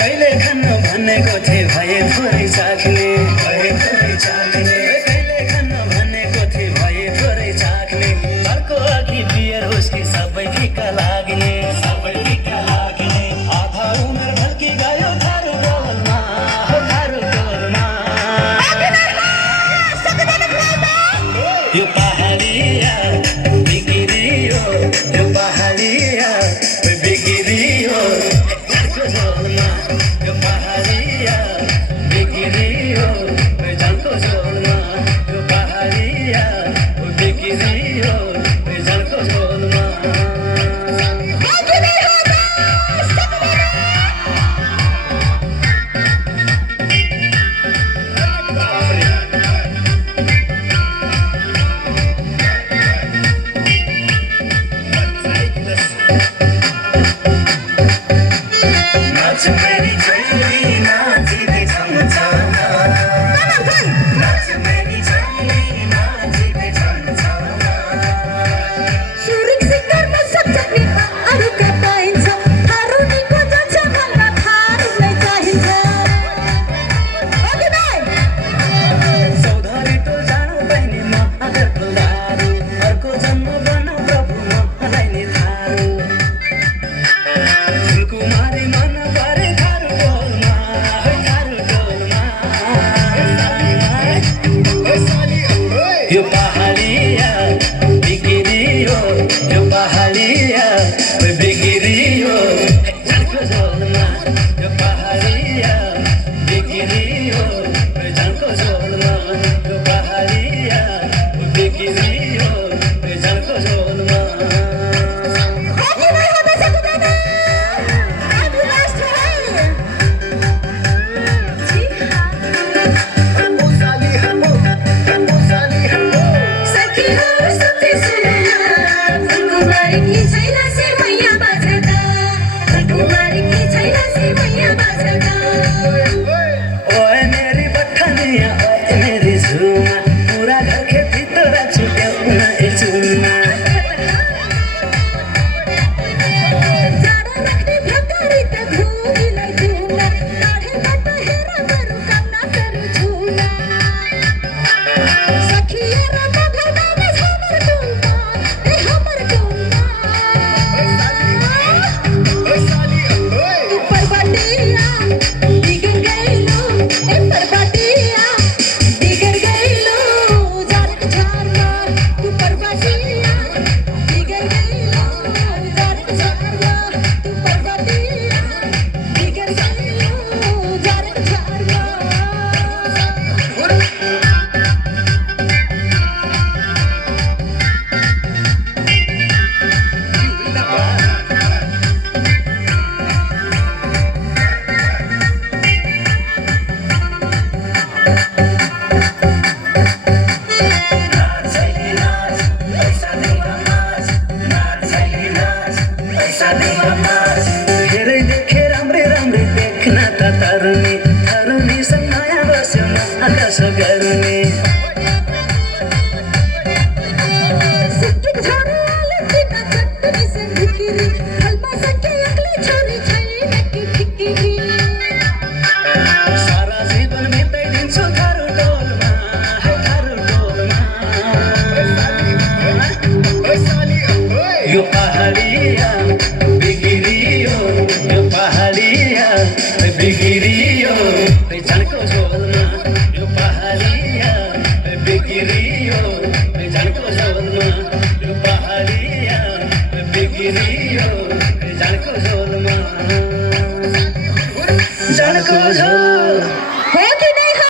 भनेको थिए भए थोरै चाख्ने कहिले खान भनेको थिए भए थोरै चाख्ने घरको अघि बियर हुस्की सबै फिका लाग्ने आधा उमेर भल्की गयो थारू डोलमा यो पहाडिया बिग्रियो यो पहाडिया बिग्रियो घरको झोलमा यो पहाडिया बिग्रियो झल्को झोलमा यो पहाडिया बिग्रियो झल्को झोलमा मेरी चली नाची दे छमछमा नाच मेरी चली नाची दे छमछमा सुरिक सिंगरमा सक्ने अरु का पाइन्छ हारुनीको जन्छ भन्दा थारुलाई चाहिन्छ ओके भाइ सौधारी टोल जानु बहिनी म आदर टोलदारू अर्को जन्म बन प्रभु मलाई नि थारू फुलकुमारी मन परे थारू टोलमा यो पहाडिया बिग्रियो यो पहाडिया बिग्रियो झल्को झोलमा यो पहाडिया बिग्रियो झल्को झोलमा यो पहाडिया बिग्रियो झल्को झोलमा ओके भाइ हो त सक्दैन आदि लास्ट है सखीहरू सुत्दै सुनेर फुलकुमारीकी छैन से मैया बाजेका फुलकुमारीकी छैन से मैया बाजेका ओए मेरी बठनिया ओए मेरी झुमा पूरा घर के भीतर छुट्याउ न एक चुमा जाडो राख्ने भ्याकारी त घुमीलाई धुला टाढेबाट हेर बरु कामना गरु झुला सखीहरू नभेदाने हमर टोलमा ए हमर टोलमा परबाटिया बिगर गइलो ए परबाटिया बिगर गइलो जाडको झारमा तू परबाटिया बिगर गइलो जाडको झारमा तू परबाटिया बिगर गइलो जाडको झारमा धेरै देखे राम्रै राम्रै देख्न त तरुणीसँग नयाँ बस्योमा आकाश गर्ने सिक्किम झाडाले तिना चट्टनी से ढिकिरी हलमा सके एक्लै छोरी छैन कि ठिकिरी सारा जीवन बिताइदिन्छु थारू टोलमा यो पहाडिया बिग्रियो यो पहाडिया बिग्रियो झल्को झोलमा यो पहाडिया बिग्रियो झल्को झोलमा यो पहाडिया बिग्रियो